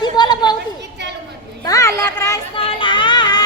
બહુથી બોલો બહુથી બાલકૃષ્ણ લાલ